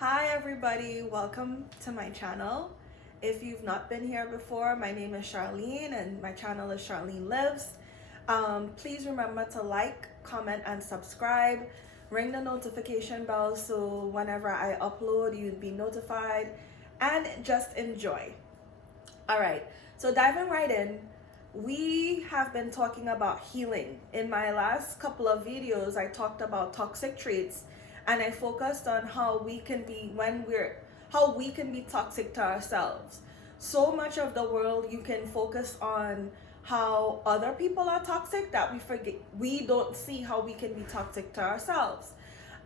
Hi everybody, welcome to my channel. If you've not been here before, my name is Charlene and my channel is Charlene Lives. Please remember to like, comment, and subscribe. Ring the notification bell so whenever I upload, you'd be notified, and just enjoy. All right, so diving right in, we have been talking about healing. In my last couple of videos, I talked about toxic traits, and I focused on how we can be toxic to ourselves. So much of the world, you can focus on how other people are toxic that we don't see how we can be toxic to ourselves.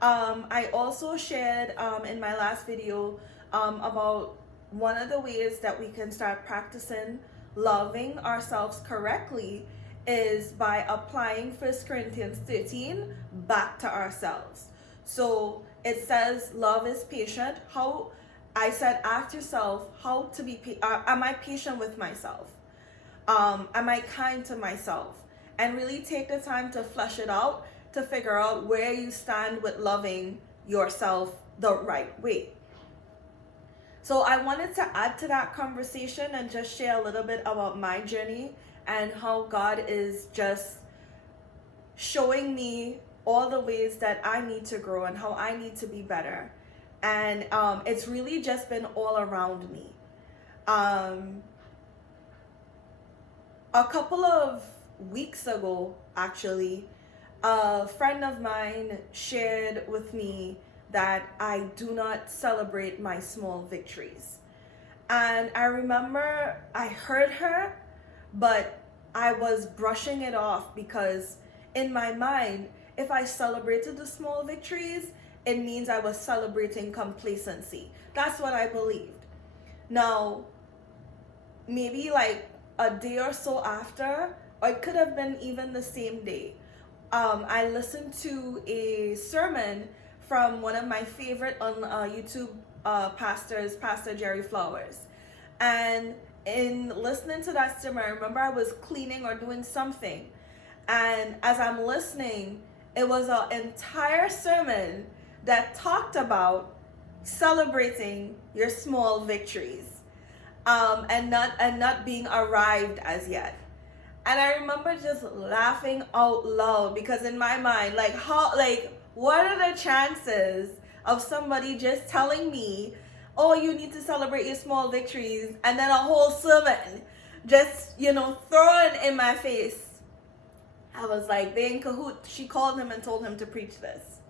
I also shared in my last video about one of the ways that we can start practicing loving ourselves correctly is by applying 1 Corinthians 13 back to ourselves. So it says love is patient. Ask yourself how to be, am I patient with myself? Am I kind to myself? And really take the time to flesh it out to figure out where you stand with loving yourself the right way. So I wanted to add to that conversation and just share a little bit about my journey and how God is just showing me all the ways that I need to grow and how I need to be better. And it's really just been all around me. A couple of weeks ago, actually, a friend of mine shared with me that I do not celebrate my small victories. And I remember I heard her, but I was brushing it off because in my mind, if I celebrated the small victories, it means I was celebrating complacency. That's what I believed. Now, maybe like a day or so after, or it could have been even the same day, I listened to a sermon from one of my favorite on YouTube pastors, Pastor Jerry Flowers. And in listening to that sermon, I remember I was cleaning or doing something. And as I'm listening, it was an entire sermon that talked about celebrating your small victories and not being arrived as yet. And I remember just laughing out loud because in my mind, what are the chances of somebody just telling me, oh, you need to celebrate your small victories, and then a whole sermon just, thrown in my face. I was like, they in cahoots. She called him and told him to preach this.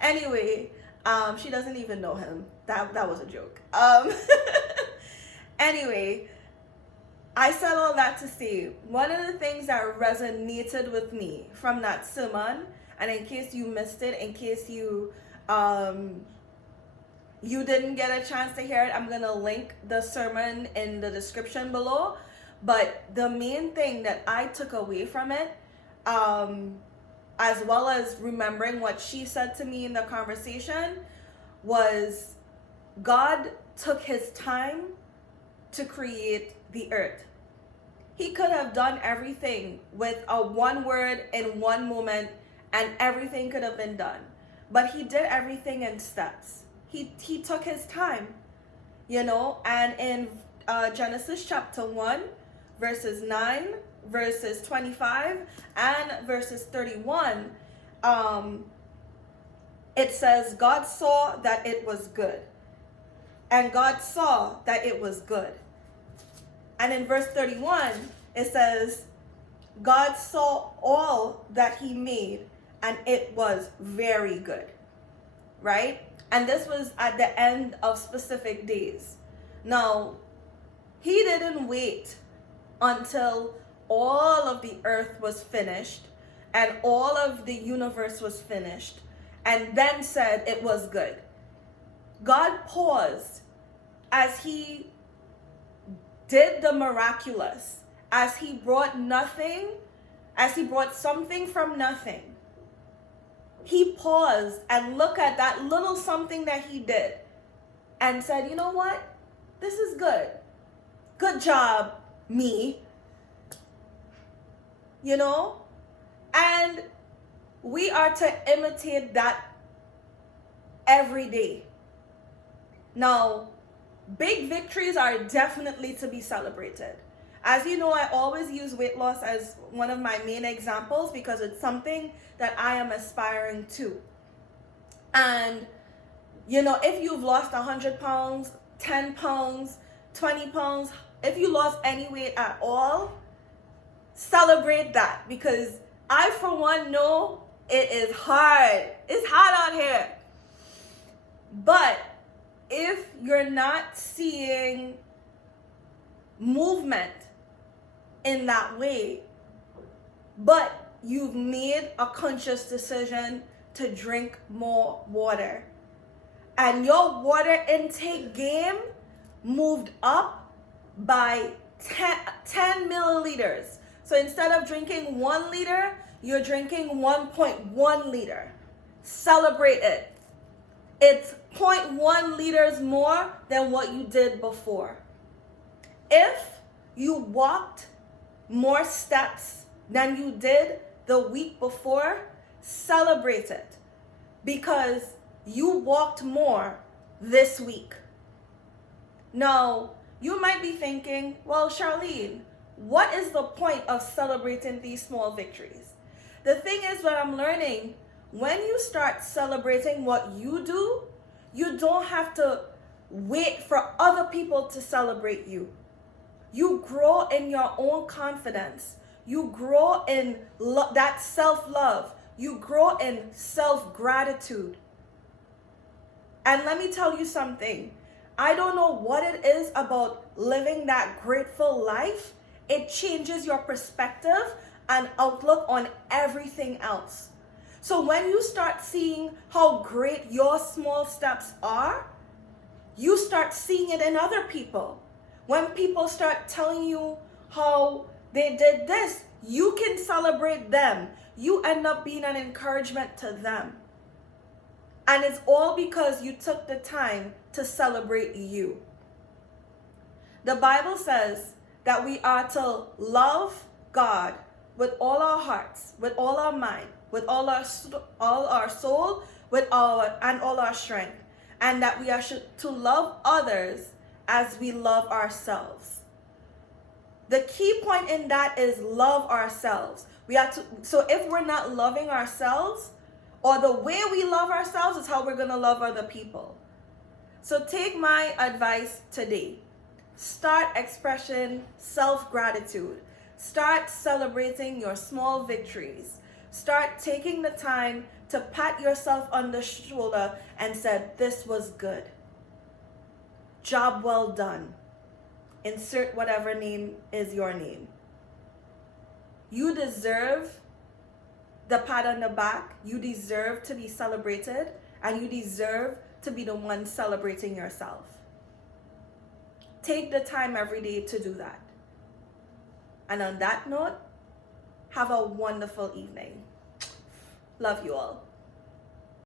Anyway, she doesn't even know him. That was a joke. Anyway, I said all that to say, one of the things that resonated with me from that sermon, and in case you missed it, in case you didn't get a chance to hear it, I'm going to link the sermon in the description below. But the main thing that I took away from it, as well as remembering what she said to me in the conversation, was God took his time to create the earth. He could have done everything with a one word in one moment and everything could have been done. But he did everything in steps. He took his time, and in Genesis chapter 1, verses 9, verses 25, and verses 31, it says, God saw that it was good. And God saw that it was good. And in verse 31, it says, God saw all that he made, and it was very good. Right? And this was at the end of specific days. Now, he didn't wait until all of the earth was finished and all of the universe was finished and then said it was good. God paused as he did the miraculous, as he brought something from nothing. He paused and looked at that little something that he did and said, you know what? This is good. Good job, me. And we are to imitate that every day. Now, big victories are definitely to be celebrated. As you know, I always use weight loss as one of my main examples because it's something that I am aspiring to. And, if you've lost 100 pounds, 10 pounds, 20 pounds, if you lost any weight at all, celebrate that, because I, for one, know it is hard. It's hot out here. But if you're not seeing movement in that way, but you've made a conscious decision to drink more water, and your water intake game moved up by 10 milliliters. So instead of drinking 1 liter, you're drinking 1.1 liter. Celebrate it. It's 0.1 liters more than what you did before. If you walked more steps than you did the week before, celebrate it, because you walked more this week. Now, you might be thinking, well, Charlene, what is the point of celebrating these small victories? The thing is, what I'm learning, when you start celebrating what you do, you don't have to wait for other people to celebrate you. You grow in your own confidence. You grow in that self-love. You grow in self-gratitude. And let me tell you something. I don't know what it is about living that grateful life. It changes your perspective and outlook on everything else. So when you start seeing how great your small steps are, you start seeing it in other people. When people start telling you how they did this, you can celebrate them. You end up being an encouragement to them. And it's all because you took the time to celebrate you. The Bible says that we are to love God with all our hearts, with all our mind, with all our soul, with all our strength, and that we are to love others as we love ourselves. The key point in that is love ourselves. So if we're not loving ourselves, or the way we love ourselves is how we're going to love other people. So take my advice today. Start expressing self-gratitude. Start celebrating your small victories. Start taking the time to pat yourself on the shoulder and say, this was good. Job well done. Insert whatever name is your name. You deserve the pat on the back. You deserve to be celebrated, and you deserve to be the one celebrating yourself. Take the time every day to do that. And on that note, have a wonderful evening. Love you all.